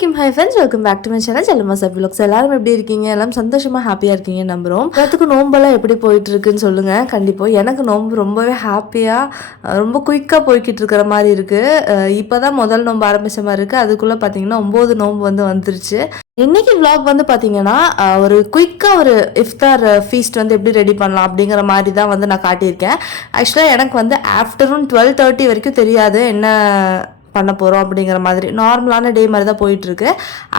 வணக்கம் hi friends, welcome back to my channel Chellamma sir vlogs. எல்லாரும் எப்படி இருக்கீங்க? எல்லாம் சந்தோஷமாக ஹாப்பியாக இருக்கீங்க நம்புகிறோம். எல்லாத்துக்கு நோம்பெல்லாம் எப்படி போயிட்டு இருக்குன்னு சொல்லுங்கள். கண்டிப்பாக எனக்கு நோம்பு ரொம்பவே ஹாப்பியாக ரொம்ப குயிக்காக போய்கிட்டு இருக்கிற மாதிரி இருக்குது. இப்போ தான் முதல் நோம்பு ஆரம்பித்த மாதிரி இருக்குது. அதுக்குள்ளே பார்த்தீங்கன்னா 9 நோம்பு வந்துருச்சு. இன்னைக்கு vlog பார்த்தீங்கன்னா ஒரு குயிக்காக ஒரு இஃப்தார் ஃபீஸ்ட் எப்படி ரெடி பண்ணலாம் அப்படிங்கிற மாதிரி தான் நான் காட்டியிருக்கேன். ஆக்சுவலாக எனக்கு ஆஃப்டர்நூன் 12:30 வரைக்கும் தெரியாது என்ன பண்ண போகிறோம் அப்படிங்கிற மாதிரி. நார்மலான டே மாதிரி தான் போயிட்டுருக்கு.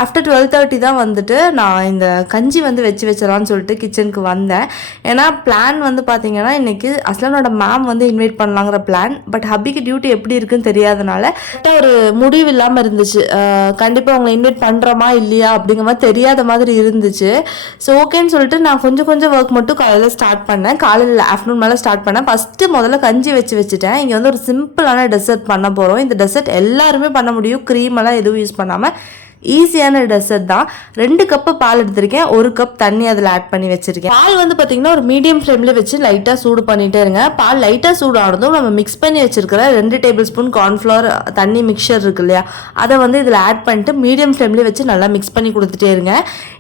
ஆஃப்டர் 12:30 தான் நான் இந்த கஞ்சி வச்சு வச்சிடலான்னு சொல்லிட்டு கிச்சனுக்கு வந்தேன். ஏன்னா பிளான் பார்த்தீங்கன்னா இன்றைக்கி அஸ்லானோட மேம் இன்வைட் பண்ணலாங்கிற பிளான். பட் ஹப்பிக்கு டியூட்டி எப்படி இருக்குன்னு தெரியாதனால ஒரு முடிவு இல்லாமல் இருந்துச்சு. கண்டிப்பாக அவங்களை இன்வைட் பண்ணுறோமா இல்லையா அப்படிங்கிற மாதிரி தெரியாத மாதிரி இருந்துச்சு. ஸோ ஓகேன்னு சொல்லிட்டு நான் கொஞ்சம் ஒர்க் மட்டும் காலையில் ஸ்டார்ட் பண்ணேன். காலையில் ஆஃப்டர்நூன் மேலே ஸ்டார்ட் பண்ணேன். ஃபஸ்ட்டு முதல்ல கஞ்சி வச்சுட்டேன். இங்கே ஒரு சிம்பிளான டெசர்ட் பண்ண போகிறோம். இந்த டெசர்ட் எல்லாருமே பண்ண முடியும். க்ரீம் எல்லாம் எதுவும் யூஸ் பண்ணாமல் ஈஸியான டெசர்ட் தான். 2 கப்பு பால் எடுத்திருக்கேன். 1 கப் தண்ணி அதில் ஆட் பண்ணி வச்சிருக்கேன். பால் பார்த்தீங்கன்னா ஒரு மீடியம் ஃப்ளேமில் வச்சு லைட்டாக சூடு பண்ணிட்டே இருங்க. பால் லைட்டாக சூடு ஆனதும் நம்ம மிக்ஸ் பண்ணி வச்சிருக்கிற 2 டேபிள் ஸ்பூன் கார்ன்ஃப்ளவர் தண்ணி மிக்சர் இருக்கு இல்லையா, அதை இதில் ஆட் பண்ணிட்டு மீடியம் ஃப்ளேமில் வச்சு நல்லா மிக்ஸ் பண்ணி கொடுத்துட்டே இருங்க.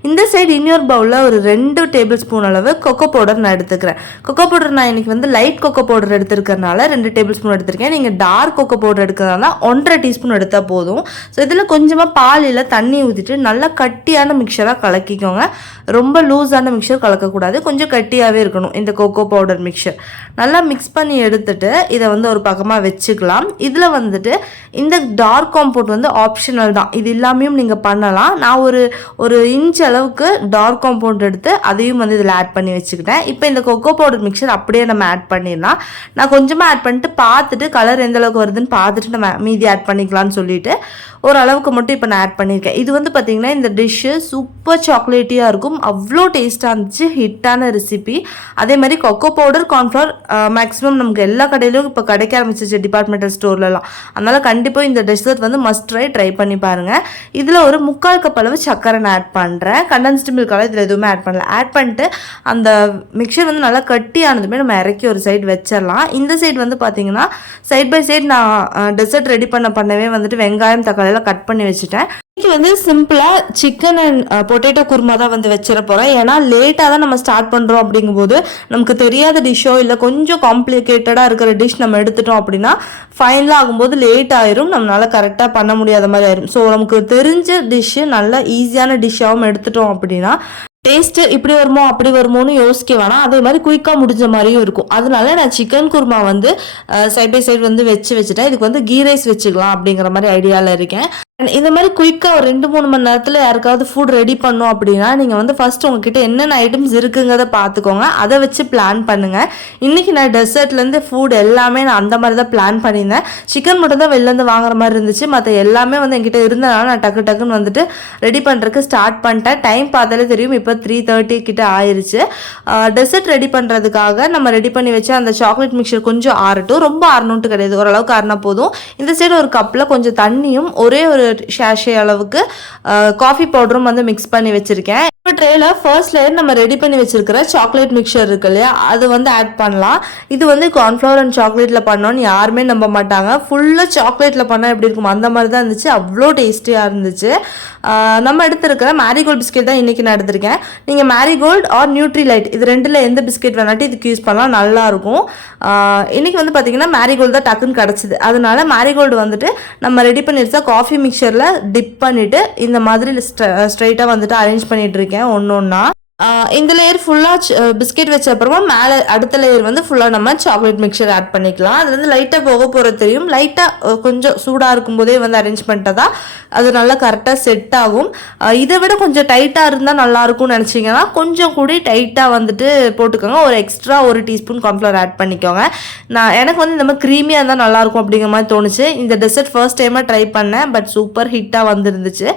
இந்த சைடு இன்னொரு பவுலில் ஒரு 2 டேபிள் ஸ்பூன் அளவு கொக்கோ பவுடர் நான் எடுத்துக்கிறேன். கொக்கோ பவுடர் நான் இன்னைக்கு லைட் கொக்கோ பவுடர் எடுத்துருக்கறனால 2 டேபிள் ஸ்பூன் எடுத்திருக்கேன். நீங்கள் டார்க் கொக்கோ பவுடர் எடுக்கிறதுனால 1.5 டீஸ்பூன் எடுத்தால் போதும். ஸோ இதில் கொஞ்சமாக பால் இல்லை தண்ணி ஊற்றிட்டு நல்லா கட்டியான மிக்சராக கலக்கிக்கோங்க. ரொம்ப லூஸான மிக்சர் கலக்கக்கூடாது, கொஞ்சம் கட்டியாகவே இருக்கணும் இந்த கொக்கோ பவுடர் மிக்சர். நல்லா மிக்ஸ் பண்ணி எடுத்துட்டு இதை ஒரு பக்கமாக வச்சுக்கலாம். இதில் இந்த டார்க் காம்பவுண்ட் ஆப்ஷனல் தான், இது இல்லாமையும் நீங்கள் பண்ணலாம். நான் ஒரு இன்ச் அளவுக்கு டார்க் காம்பவுண்ட் எடுத்து அதையும் இதில் ஆட் பண்ணி வச்சுக்கிட்டேன். இப்போ இந்த கொக்கோ பவுடர் மிக்சர் அப்படியே நம்ம ஆட் பண்ணிடலாம். நான் கொஞ்சமாக ஆட் பண்ணிட்டு பார்த்துட்டு கலர் எந்த அளவுக்கு வருதுன்னு பார்த்துட்டு நம்ம மீதி ஆட் பண்ணிக்கலாம்னு சொல்லிட்டு ஓரளவுக்கு மட்டும் இப்போ நான் ஆட் பண்ணியிருக்கேன். இது பார்த்தீங்கன்னா இந்த டிஷ்ஷு சூப்பர் சாக்லேட்டியாக இருக்கும். அவ்வளோ டேஸ்ட்டாக இருந்துச்சு. ஹிட்டான ரெசிபி. அதே மாதிரி கொக்கோ பவுடர் கார்ன்ஃப்ளவர் மேக்ஸிமம் நமக்கு எல்லா கடையிலும் இப்போ கிடைக்க ஆரம்பிச்சிச்சு டிபார்ட்மெண்டல் ஸ்டோர்லலாம். அதனால் கண்டிப்பாக இந்த டெசர்ட் மஸ்ட் ட்ரை பண்ணி பாருங்கள். இதில் ஒரு 3/4 கப் அளவு சக்கரை நான் ஆட் பண்ணுறேன். கண்டென்ஸ்டு மில்கால இதில் எதுவுமே ஆட் பண்ணல. ஆட் பண்ணிட்டு அந்த மிக்சர் நல்லா கட்டி ஆனதுமே நம்ம இறக்கி ஒரு சைடு வச்சிடலாம். இந்த சைடு பார்த்தீங்கன்னா சைட் பை சைடு நான் டெசர்ட் ரெடி பண்ணவே வெங்காயம் தக்காளியெல்லாம் கட் பண்ணி வச்சுட்டேன். இன்னைக்கு சிம்பிளாக சிக்கன் அண்ட் பொட்டேட்டோ குருமா தான் வச்சிட போகிறேன். ஏன்னா லேட்டாக தான் நம்ம ஸ்டார்ட் பண்ணுறோம். அப்படிங்கும்போது நமக்கு தெரியாத டிஷ்ஷோ இல்லை கொஞ்சம் காம்ப்ளிகேட்டடாக இருக்கிற டிஷ் நம்ம எடுத்துட்டோம் அப்படின்னா ஃபைனலாக ஆகும்போது லேட் ஆயிரும், நம்மளால் கரெக்டாக பண்ண முடியாத மாதிரி ஆயிரும். ஸோ நமக்கு தெரிஞ்ச டிஷ்ஷு நல்ல ஈஸியான டிஷ்ஷாகவும் எடுத்துட்டோம் அப்படின்னா டேஸ்ட்டு இப்படி வருமோ அப்படி வருமோன்னு யோசிக்க வேணாம். அதே மாதிரி குயிக்காக முடிஞ்ச மாதிரியும் இருக்கும். அதனால நான் chicken kurma side by side வச்சுட்டேன். இதுக்கு கீ ரைஸ் வச்சுக்கலாம் அப்படிங்கிற மாதிரி ஐடியாவில் இருக்கேன். இந்த மாதிரி குயிக்காக ஒரு 2-3 மணி நேரத்தில் யாருக்காவது ஃபுட் ரெடி பண்ணோம் அப்படின்னா நீங்கள் ஃபர்ஸ்ட் உங்ககிட்ட என்னென்ன ஐட்டம்ஸ் இருக்குங்கிறத பார்த்துக்கோங்க. அதை வச்சு பிளான் பண்ணுங்கள். இன்றைக்கி நான் டெசர்ட்லேருந்து ஃபுட் எல்லாமே நான் அந்த மாதிரி தான் பிளான் பண்ணியிருந்தேன். சிக்கன் மட்டும் தான் வெளிலேருந்து வாங்குற மாதிரி இருந்துச்சு. மற்ற எல்லாமே என்கிட்ட இருந்தனால நான் டக்குன்னு ரெடி பண்ணுறதுக்கு ஸ்டார்ட் பண்ணிட்டேன். டைம் பார்த்தாலே தெரியும், இப்போ 3:30 கிட்ட ஆயிடுச்சு. டெசர்ட் ரெடி பண்ணுறதுக்காக நம்ம ரெடி பண்ணி வச்சு அந்த சாக்லேட் மிக்சர் கொஞ்சம் ஆறட்டும். ரொம்ப ஆறணுன்ட்டு கிடையாது, ஓரளவுக்கு ஆறினா போதும். இந்த சைடு ஒரு கப்பில் கொஞ்சம் தண்ணியும் ஒரே ஒரு ஷாஷே அளவுக்கு காஃபி பவுடரும் மிக்ஸ் பண்ணி வச்சிருக்கேன். இப்போ ட்ரேல ஃபர்ஸ்ட் லேயர் நம்ம ரெடி பண்ணி வச்சிருக்கிற சாக்லேட் மிக்சர் இருக்கு இல்லையா, அது ஆட் பண்ணலாம். இது கார்ன்ஃப்ளவர் அண்ட் சாக்லேட்டில் பண்ணோன்னு யாருமே நம்ப மாட்டாங்க. ஃபுல்லாக சாக்லேட்டில் பண்ணால் எப்படி இருக்கும் அந்த மாதிரி தான் இருந்துச்சு. அவ்வளோ டேஸ்டியாக இருந்துச்சு. நம்ம எடுத்துருக்கிற மேரிகோல்டு பிஸ்கெட் தான் இன்றைக்கி நான் எடுத்திருக்கேன். நீங்கள் மேரிகோல்டு ஆர் நியூட்ரிலைட் இது ரெண்டில் எந்த பிஸ்கெட் வேணாட்டி இதுக்கு யூஸ் பண்ணலாம், நல்லாயிருக்கும். இன்றைக்கி பார்த்தீங்கன்னா மேரிகோல்டு தான் டக்குன்னு கிடச்சிது. அதனால மேரிகோல்டு நம்ம ரெடி பண்ணிருச்சா காஃபி மிக்சரில் டிப் பண்ணிவிட்டு இந்த மாதிரி ஸ்ட்ரைட்டாக அரேஞ்ச் பண்ணிட்டு இருக்கேன் ஒன்று ஒன்றா. இந்த லேயர் ஃபுல்லாக பிஸ்கெட் வச்ச அப்புறமா மேலே அடுத்த லேயர் ஃபுல்லாக நம்ம சாக்லேட் மிக்சர் ஆட் பண்ணிக்கலாம். அது லைட்டாக போக போகிறது தெரியும். லைட்டாக கொஞ்சம் சூடாக இருக்கும்போதே அரேஞ்ச் பண்ணிட்டதா அது நல்லா கரெக்டாக செட் ஆகும். இதை விட கொஞ்சம் டைட்டாக இருந்தால் நல்லாயிருக்கும்னு நினச்சிங்கன்னா கொஞ்சம் கூட டைட்டாக போட்டுக்கோங்க. ஒரு எக்ஸ்ட்ரா 1 டீஸ்பூன் கார்ன்ஃப்ளவர் ஆட் பண்ணிக்கோங்க. எனக்கு இந்த மாதிரி க்ரீமியாக இருந்தால் நல்லாயிருக்கும் அப்படிங்கிற மாதிரி தோணுச்சு. இந்த டெசர்ட் ஃபர்ஸ்ட் டைமாக ட்ரை பண்ணேன். பட் சூப்பர் ஹிட்டாக வந்துருந்துச்சு.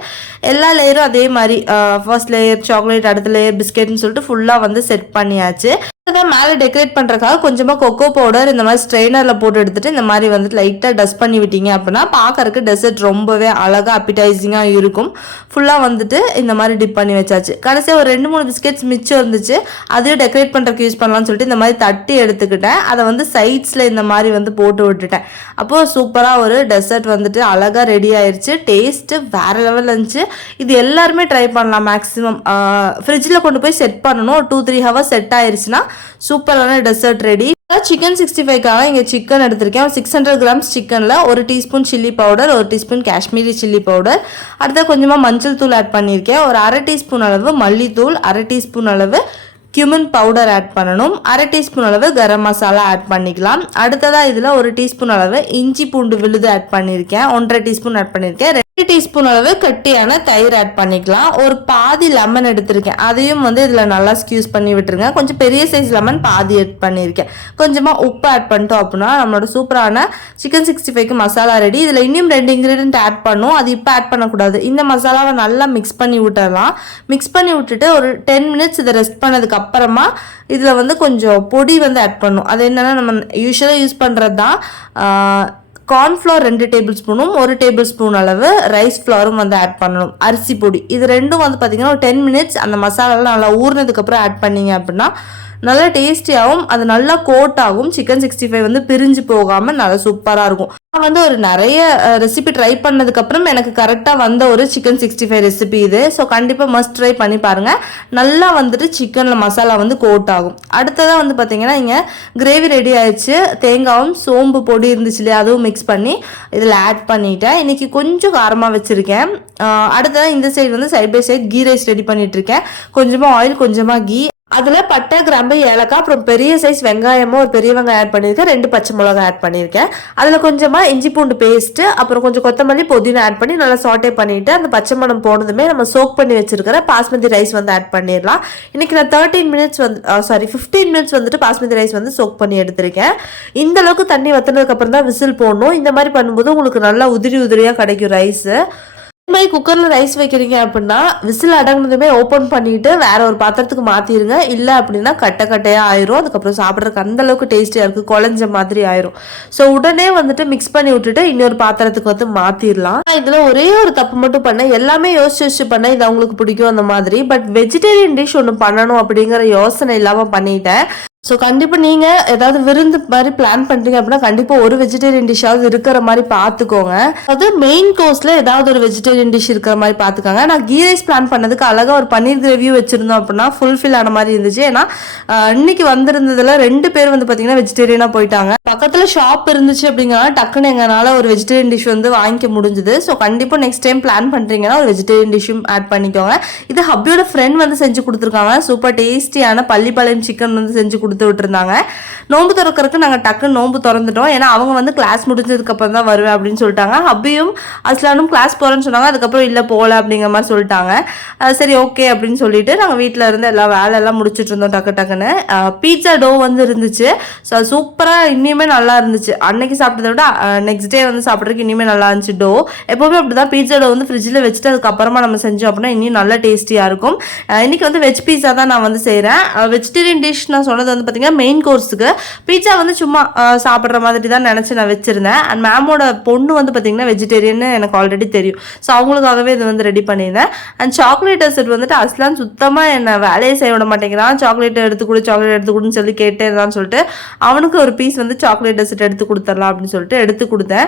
எல்லா லேயரும் அதே மாதிரி ஃபர்ஸ்ட் லேயர் சாக்லேட், அடுத்த லேயர் பிஸ்கெட்னு சொல்லிட்டு ஃபுல்லாக செட் பண்ணியாச்சு. மேலே டெக்கரேட் பண்ணுறதுக்காக கொஞ்சமாக கொக்கோ பவுடர் இந்த மாதிரி ஸ்ட்ரெயினரில் போட்டு எடுத்துகிட்டு இந்த மாதிரி வந்துட்டு லைட்டாக டஸ்ட் பண்ணி விட்டீங்க அப்படின்னா பார்க்கறதுக்கு டெசர்ட் ரொம்பவே அழகாக அப்பிடைசிங்காக இருக்கும். ஃபுல்லாக வந்துட்டு இந்த மாதிரி டிப் பண்ணி வச்சாச்சு. கடைசியாக ஒரு 2-3 பிஸ்கெட்ஸ் மிச்சம் இருந்துச்சு, அதையும் டெக்கரேட் பண்ணுறதுக்கு யூஸ் பண்ணலாம்னு சொல்லிட்டு இந்த மாதிரி தட்டி எடுத்துக்கிட்டேன். அதை வந்து சைட்ஸில் இந்த மாதிரி வந்து போட்டு விட்டுட்டேன். அப்போது சூப்பராக ஒரு டெசர்ட் வந்துட்டு அழகாக ரெடி ஆயிடுச்சு. டேஸ்ட்டு வேறு லெவலில் இருந்துச்சு. இது எல்லாருமே ட்ரை பண்ணலாம். மேக்ஸிமம் ஃப்ரிட்ஜில் கொண்டு போய் செட் பண்ணணும். ஒரு 2-3 ஹவர்ஸ் செட் ஆயிடுச்சுன்னா சூப்பரான டெசர்ட் ரெடி. சிக்கன் 65க்காக இங்கே சிக்கன் எடுத்திருக்கேன். 600 கிராம்ஸ் சிக்கனில் 1 teaspoon chilli powder, 1 teaspoon Kashmiri chilli powder, அடுத்த கொஞ்சமாக மஞ்சள் தூள் ஆட் பண்ணியிருக்கேன். ஒரு 1/2 டீஸ்பூன் அளவு மல்லித்தூள், 1/2 டீஸ்பூன் அளவு கியூமின் பவுடர் ஆட் பண்ணணும். 1/2 டீஸ்பூன் அளவு கரம் மசாலா ஆட் பண்ணிக்கலாம். அடுத்ததாக இதில் 1 டீஸ்பூன் அளவு இஞ்சி பூண்டு விழுது ஆட் பண்ணியிருக்கேன். 1.5 டீஸ்பூன் ஆட் பண்ணியிருக்கேன். 2 டீஸ்பூன் அளவு கட்டியான தயிர் ஆட் பண்ணிக்கலாம். ஒரு பாதி லெமன் எடுத்திருக்கேன், அதையும் வந்து இதில் நல்லா ஸ்க்யூஸ் பண்ணி விட்டுருங்க. கொஞ்சம் பெரிய சைஸ் லெமன் பாதி ஆட் பண்ணியிருக்கேன். கொஞ்சமாக உப்பு ஆட் பண்ணிட்டோம் அப்படின்னா நம்மளோட சூப்பரான சிக்கன் 65க்கு மசாலா ரெடி. இதில் இன்னும் 2 இன்க்ரீடியன்ட் ஆட் பண்ணும், அது இப்போ ஆட் பண்ணக்கூடாது. இந்த மசாலாவை நல்லா மிக்ஸ் பண்ணி விட்டுடலாம். மிக்ஸ் பண்ணி விட்டுட்டு ஒரு 10 மினிட்ஸ் இதை ரெஸ்ட் பண்ணதுக்கு அப்புறமா இதில் வந்து கொஞ்சம் பொடி வந்து ஆட் பண்ணும். அது என்னென்னா நம்ம யூஸ்வலாக யூஸ் பண்ணுறது தான். கார்ன்ஃப்ளவர் 2 டேபிள் ஸ்பூனும் 1 டேபிள் ஸ்பூன் அளவு ரைஸ் ஃப்ளவரும் வந்து ஆட் பண்ணணும். அரிசி பொடி இது ரெண்டும் வந்து பார்த்திங்கன்னா ஒரு 10 மினிட்ஸ் அந்த மசாலாலாம் நல்லா ஊறினதுக்கப்புறம் ஆட் பண்ணிங்க அப்படின்னா நல்லா டேஸ்டியாகவும் அது நல்லா கோட் ஆகும். சிக்கன் 65 வந்து பிரிஞ்சு போகாமல் நல்லா சூப்பராக இருக்கும். நான் வந்து ஒரு நிறைய ரெசிபி ட்ரை பண்ணதுக்கப்புறம் எனக்கு கரெக்டாக வந்த ஒரு சிக்கன் 65 ரெசிபி இது. ஸோ கண்டிப்பாக மஸ்ட் ட்ரை பண்ணி பாருங்கள். நல்லா வந்துட்டு சிக்கனில் மசாலா வந்து கோட் ஆகும். அடுத்ததாக வந்து பார்த்திங்கன்னா இங்கே கிரேவி ரெடி ஆயிடுச்சு. தேங்காயும் சோம்பு பொடி இருந்துச்சு இல்லையா, அதுவும் மிக்ஸ் பண்ணி இதில் ஆட் பண்ணிட்டேன். இன்றைக்கி கொஞ்சம் காரமாக வச்சுருக்கேன். அடுத்ததாக இந்த சைடு வந்து side by side ghee rice ready பண்ணிகிட்ருக்கேன். கொஞ்சமாக ஆயில், கொஞ்சமாக கீ, அதில் பட்டை, கிராம்பு, ஏலக்காய், அப்புறம் பெரிய சைஸ் வெங்காயமும் ஒரு பெரிய வெங்காயம் ஆட் பண்ணியிருக்கேன். 2 பச்சை மிளகாய் ஆட் பண்ணியிருக்கேன். அதில் கொஞ்சமாக இஞ்சி பூண்டு பேஸ்ட்டு, அப்புறம் கொஞ்சம் கொத்தமல்லி, புதினா ஆட் பண்ணி நல்லா சாட்டே பண்ணிவிட்டு அந்த பச்சை மணம் போனதுமே நம்ம சோக் பண்ணி வச்சிருக்கிற பாஸ்மதி ரைஸ் வந்து ஆட் பண்ணிடலாம். இன்றைக்கி நான் 15 மினிட்ஸ் வந்துட்டு பாஸ்மதி ரைஸ் வந்து சோக் பண்ணி எடுத்திருக்கேன். இந்த அளவுக்கு தண்ணி வற்றினதுக்கப்புறம் தான் விசில் போடணும். இந்த மாதிரி பண்ணும்போது உங்களுக்கு நல்லா உதிரி உதிரியாக கிடைக்கும் ரைஸு. இந்த மாதிரி குக்கரில் ரைஸ் வைக்கிறீங்க அப்படின்னா விசில் அடங்கினதுமே ஓப்பன் பண்ணிவிட்டு வேற ஒரு பாத்திரத்துக்கு மாற்றிடுங்க. இல்லை அப்படின்னா கட்டையாக ஆயிரும். அதுக்கப்புறம் சாப்பிட்றதுக்கு அந்தளவுக்கு டேஸ்டியாக இருக்குது, குழஞ்ச மாதிரி ஆயிரும். ஸோ உடனே வந்துட்டு மிக்ஸ் பண்ணி விட்டுட்டு இன்னொரு பாத்திரத்துக்கு வந்து மாற்றிடலாம். இதில் ஒரே ஒரு தப்பு மட்டும் பண்ணேன். எல்லாமே யோசிச்சு பண்ணேன், இது அவங்களுக்கு பிடிக்கும் அந்த மாதிரி. பட் வெஜிடேரியன் டிஷ் ஒன்று பண்ணணும் அப்படிங்கிற யோசனை இல்லாமல் பண்ணிட்டேன். ஸோ கண்டிப்பாக நீங்கள் ஏதாவது விருந்து மாதிரி பிளான் பண்ணுறீங்க அப்படின்னா கண்டிப்பாக ஒரு வெஜிடேரியன் டிஷ்ஷாவது இருக்கிற மாதிரி பார்த்துக்கோங்க. அதாவது மெயின் கோர்ஸில் ஏதாவது ஒரு வெஜிடேரியன் டிஷ் இருக்கிற மாதிரி பார்த்துக்கோங்க. நான் கீ ரைஸ் பிளான் பண்ணதுக்கு அழகாக ஒரு பன்னீர் கிரேவியும் வச்சுருந்தோம் அப்படின்னா ஃபுல்ஃபில் ஆன மாதிரி இருந்துச்சு. ஏன்னா இன்னைக்கு வந்திருந்ததில் 2 பேர் வந்து பார்த்தீங்கன்னா வெஜிடேரியனாக போயிட்டாங்க. பக்கத்தில் ஷாப் இருந்துச்சு அப்படிங்கிறனால டக்குன்னு எங்களால் ஒரு வெஜிடேரியன் டிஷ் வந்து வாங்கிக்க முடிஞ்சுது. ஸோ கண்டிப்பாக நெக்ஸ்ட் டைம் பிளான் பண்ணுறீங்கன்னா ஒரு வெஜிடேரியன் டிஷ்ஷும் ஆட் பண்ணிக்கோங்க. இது ஹப்பியோட ஃப்ரெண்ட் வந்து செஞ்சு கொடுத்துருக்காங்க. சூப்பர் டேஸ்டியான பள்ளிப்பாளையம் சிக்கன் வந்து செஞ்சு கொடுத்து விட்டுருந்தாங்க. நோன்பு திறக்கிறதுக்கு நாங்கள் டக்குன்னு நோன்பு திறந்துட்டோம். ஏன்னா அவங்க வந்து கிளாஸ் முடிஞ்சதுக்கப்புறம் தான் வருவேன் அப்படின்னு சொல்லிட்டாங்க. ஹப்பியும் அஸ்லானும் கிளாஸ் போகிறேன்னு சொன்னாங்க. அதுக்கப்புறம் இல்லை போகல அப்படிங்கிற மாதிரி சொல்லிட்டாங்க. சரி ஓகே அப்படின்னு சொல்லிட்டு நாங்கள் வீட்டில் இருந்து எல்லா வேலையெல்லாம் முடிச்சுட்டு இருந்தோம். டக்குன்னு பீட்சா டோ வந்து இருந்துச்சு. ஸோ சூப்பராக இனிமே நல்லா இருந்துச்சு. அன்னைக்கு சாப்பிட்டதை விட நெக்ஸ்ட் டே வந்து சாப்பிட்றதுக்கு இனிமேல் நல்லா இருந்துச்சு டோ. எப்போவுமே அப்படி தான் பீட்சா டோ வந்து ஃப்ரிட்ஜில் வச்சுட்டு அதுக்கப்புறமா நம்ம செஞ்சோம் அப்படின்னா இன்னும் நல்லா டேஸ்டியாக இருக்கும். இன்றைக்கி வந்து வெஜ் பீஸா தான் நான் வந்து செய்கிறேன். வெஜிடேரியன் டிஷ் நான் சொன்னது வந்து பார்த்தீங்கன்னா மெயின் கோர்ஸுக்கு. பீட்சா வந்து சும்மா சாப்பிட்ற மாதிரி தான் நினச்சி நான் வச்சுருந்தேன். அண்ட் மேமோட பொண்ணு வந்து பார்த்தீங்கன்னா வெஜிடேரியன் எனக்கு ஆல்ரெடி தெரியும். ஸோ அவங்களுக்காகவே இது வந்து ரெடி பண்ணியிருந்தேன். அண்ட் சாக்லேட் டெசர்ட் வந்துட்டு அஸ்லான் சுத்தமாக என்னை வேலையை செய்ய விட மாட்டேங்கிறான். சாக்லேட் எடுத்துக்கொடுன்னு சொல்லி கேட்டே இருந்தான்னு சொல்லிட்டு அவனுக்கு ஒரு பீஸ் வந்து சாக்லேட் டெசர்ட் எடுத்து கொடுத்துடலாம் அப்படின்னு சொல்லிட்டு எடுத்து கொடுத்தேன்.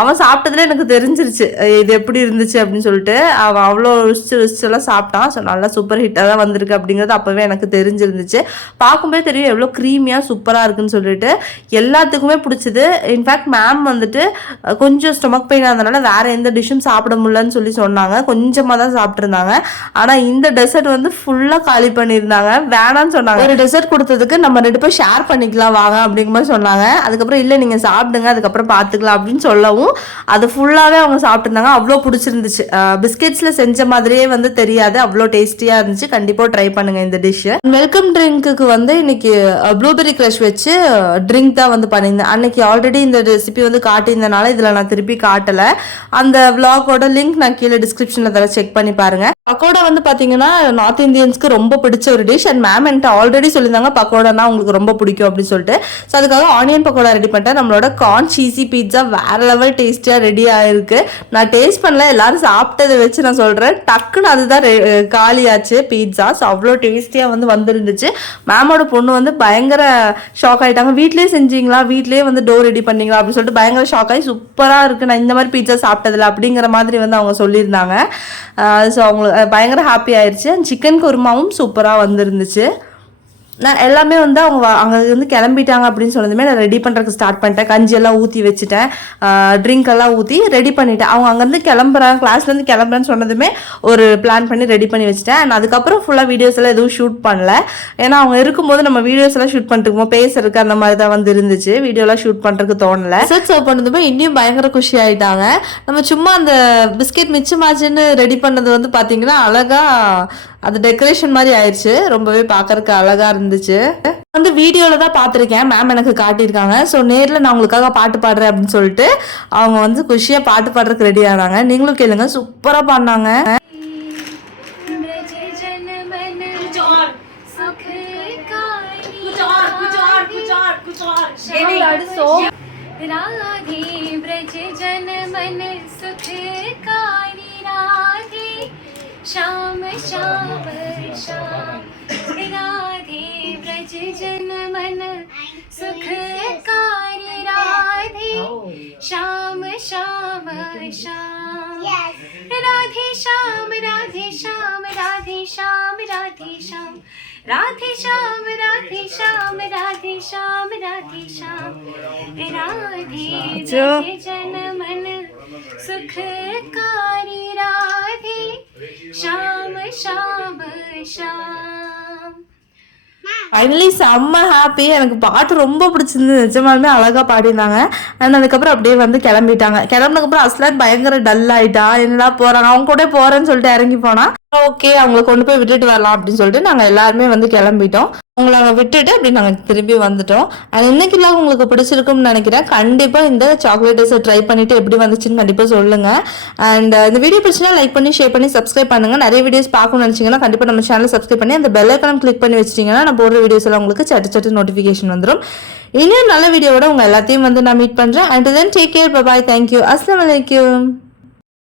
அவன் சாப்பிட்டதுல எனக்கு தெரிஞ்சிருச்சு இது எப்படி இருந்துச்சு அப்படின்னு சொல்லிட்டு. அவன் அவ்வளோ ருசிச்செல்லாம் சாப்பிட்டான். ஸோ நல்லா சூப்பர் ஹிட்டாக தான் வந்திருக்கு அப்படிங்கிறது அப்போவே எனக்கு தெரிஞ்சிருந்துச்சு. பார்க்கும்போது தெரியும் எவ்வளோ க்ரீமியாக சூப்பராக இருக்குன்னு சொல்லிட்டு. எல்லாத்துக்குமே பிடிச்சது. இன்ஃபேக்ட் மேம் வந்துட்டு கொஞ்சம் ஸ்டொமக் பெயின் ஆனதுனால வேறு எந்த டிஷ்ஷும் சாப்பிட முடியலன்னு சொல்லி சொன்னாங்க. கொஞ்சமாக தான் சாப்பிட்ருந்தாங்க. ஆனால் இந்த டெசர்ட் வந்து ஃபுல்லாக காலி பண்ணியிருந்தாங்க. வேணான்னு சொன்னாங்க. ஒரு டெசர்ட் கொடுத்ததுக்கு நம்ம 2 பேர் ஷேர் பண்ணிக்கலாம் வாங்க அப்படிங்கிற மாதிரி சொன்னாங்க. அதுக்கப்புறம் இல்லை நீங்கள் சாப்பிடுங்க அதுக்கப்புறம் பார்த்துக்கலாம் அப்படின்னு சொல்லவும் அது ஃபுல்லாகவே அவங்க சாப்பிட்ருந்தாங்க. அவ்வளோ பிடிச்சிருந்துச்சு. பிஸ்கெட்ஸில் செஞ்ச மாதிரியே வந்து தெரியாது, அவ்வளோ டேஸ்டியாக இருந்துச்சு. கண்டிப்பாக ட்ரை பண்ணுங்கள் இந்த டிஷ்ஷு. வெல்கம் ட்ரிங்க்குக்கு வந்து இன்னைக்கு ப்ளூபெரி க்ரஷ் வச்சு ட்ரிங்க் தான் வந்து பண்ணியிருந்தேன். அன்னைக்கு ஆல்ரெடி இந்த ரெசிபி வந்து காட்டியிருந்தனால இதில் நான் திருப்பி காட்டலை. அந்த விளாகோட லிங்க் நான் கீழே டிஸ்கிரிப்ஷனில் தர செக் பண்ணி பாருங்கள். பக்கோடா வந்து பார்த்தீங்கன்னா நார்த் இந்தியன்ஸ்க்கு ரொம்ப பிடிச்ச ஒரு டிஷ். அண்ட் மேம் என்கிட்ட ஆல்ரெடி சொல்லியிருந்தாங்க பக்கோடானா உங்களுக்கு ரொம்ப பிடிக்கும் அப்படின்னு சொல்லிட்டு. ஸோ அதுக்காக ஆனியன் பக்கோடா ரெடி பண்ணிட்டேன். நம்மளோட கார்ன் சீஸி பீட்சா வேற லெவல் டேஸ்டியாக ரெடி ஆயிருக்கு. நான் டேஸ்ட் பண்ணல, எல்லாரும் சாப்பிட்டதை வச்சு நான் சொல்கிறேன். டக்குன்னு அதுதான் காலியாச்சு பீட்சா. ஸோ அவ்வளோ டேஸ்டியாக வந்து வந்துருந்துச்சு. மேமோட பொண்ணு வந்து பயங்கர ஷாக் ஆகிட்டாங்க. வீட்லேயே செஞ்சீங்களா, வீட்லேயே வந்து டோ ரெடி பண்ணீங்களா அப்படின்னு சொல்லிட்டு பயங்கர ஷாக் ஆகி சூப்பராக இருக்குது, நான் இந்த மாதிரி பீட்சா சாப்பிட்டதில்ல அப்படிங்கிற மாதிரி வந்து அவங்க சொல்லியிருந்தாங்க. ஸோ அவங்களுக்கு பயங்கர ஹாப்பி ஆயிடுச்சு. சிக்கன் குருமாவும் சூப்பராக வந்துருந்துச்சு. நான் எல்லாமே வந்து அவங்க அங்கே வந்து கிளம்பிட்டாங்க அப்படின்னு சொன்னதுமே நான் ரெடி பண்ணுறதுக்கு ஸ்டார்ட் பண்ணிட்டேன். கஞ்சியெல்லாம் ஊற்றி வச்சுட்டேன், ட்ரிங்க் எல்லாம் ஊற்றி ரெடி பண்ணிவிட்டேன். அவங்க அங்கேருந்து கிளம்புறாங்க, கிளாஸ்லேருந்து கிளம்புறேன்னு சொன்னதுமே ஒரு பிளான் பண்ணி ரெடி பண்ணி வச்சுட்டேன். அண்ட் அதுக்கப்புறம் ஃபுல்லாக வீடியோஸ் எல்லாம் எதுவும் ஷூட் பண்ணல. ஏன்னா அவங்க இருக்கும்போது நம்ம வீடியோஸ் எல்லாம் ஷூட் பண்ணிட்டு பேசுறதுக்கு அந்த மாதிரி தான் வந்து இருந்துச்சு. வீடியோலாம் ஷூட் பண்ணுறதுக்கு தோணலை. சர்வ் பண்ணதுமே இன்னும் பயங்கர குஷி ஆகிட்டாங்க. நம்ம சும்மா அந்த பிஸ்கெட் மிச்சமாச்சுன்னு ரெடி பண்ணது வந்து பார்த்தீங்கன்னா அழகாக அது டெக்கரேஷன் மாதிரி ஆயிடுச்சு. ரொம்பவே பார்க்கறதுக்கு அழகா இருந்துச்சு. வந்து வீடியோவில் தான் பார்த்துருக்கேன், மேம் எனக்கு காட்டியிருக்காங்க. ஸோ நேரில் நான் உங்களுக்காக பாட்டு பாடுறேன் அப்படின்னு சொல்லிட்டு அவங்க வந்து குஷியாக பாட்டு பாடுறதுக்கு ரெடி ஆனாங்க. நீங்களும் கேளுங்க, சூப்பராக பாடினாங்க. श्याम श्याम श्याम राधे ब्रज जन मन सुखकारी राधे श्याम श्याम श्याम राधे श्याम राधे श्याम राधे श्याम राधे श्याम राधे श्याम राधे श्याम राधे श्याम राधे श्याम राधे ब्रज जन मन सुखकारी राधे श्याम श्याम श्याम. ஃபைனலி செம்ம ஹாப்பி. எனக்கு பாட்டு ரொம்ப பிடிச்சிருந்து, நிஜமாலுமே அழகாக பாடினாங்க. அண்ட் அதுக்கப்புறம் அப்படியே வந்து கிளம்பிட்டாங்க. கிளம்புனதுக்கப்புறம் அஸ்லான் பயங்கர டல் ஆகிட்டா, என்னடா போகிறாங்க, அவங்க கூட போகிறேன்னு சொல்லிட்டு இறங்கி போனால் ஓகே அவங்கள கொண்டு போய் விட்டுட்டு வரலாம் அப்படின்னு சொல்லிட்டு நாங்கள் எல்லாருமே வந்து கிளம்பிட்டோம். அவங்கள அங்கே விட்டுட்டு அப்படி நாங்கள் திரும்பி வந்துட்டோம். அண்ட் இன்னைக்குலாம் உங்களுக்கு பிடிச்சிருக்கும்னு நினைக்கிறேன். கண்டிப்பாக இந்த சாக்லேட் டேஸை ட்ரை பண்ணிவிட்டு எப்படி வந்துச்சுன்னு கண்டிப்பாக சொல்லுங்கள். அண்ட் இந்த வீடியோ பிடிச்சினா லைக் பண்ணி ஷேர் பண்ணி சப்ஸ்கிரைப் பண்ணுங்கள். நிறைய வீடியோஸ் பார்க்கணும்னு நினச்சிங்கன்னா கண்டிப்பாக நம்ம சேனல் சப்ஸ்கிரைப் பண்ணி அந்த பெல் ஐக்கான் கிளிக் பண்ணி வச்சிட்டிங்கன்னா நான் போடுற வீடியோஸ் எல்லாம் உங்களுக்கு சட்டு நோட்டிஃபிகேஷன் வந்துடும். இன்னும் நல்ல வீடியோவோட உங்கள் எல்லாத்தையும் வந்து நான் மீட் பண்ணுறேன். And then take care, bye bye, thank you, அஸ்ஸலாமு அலைக்கும்.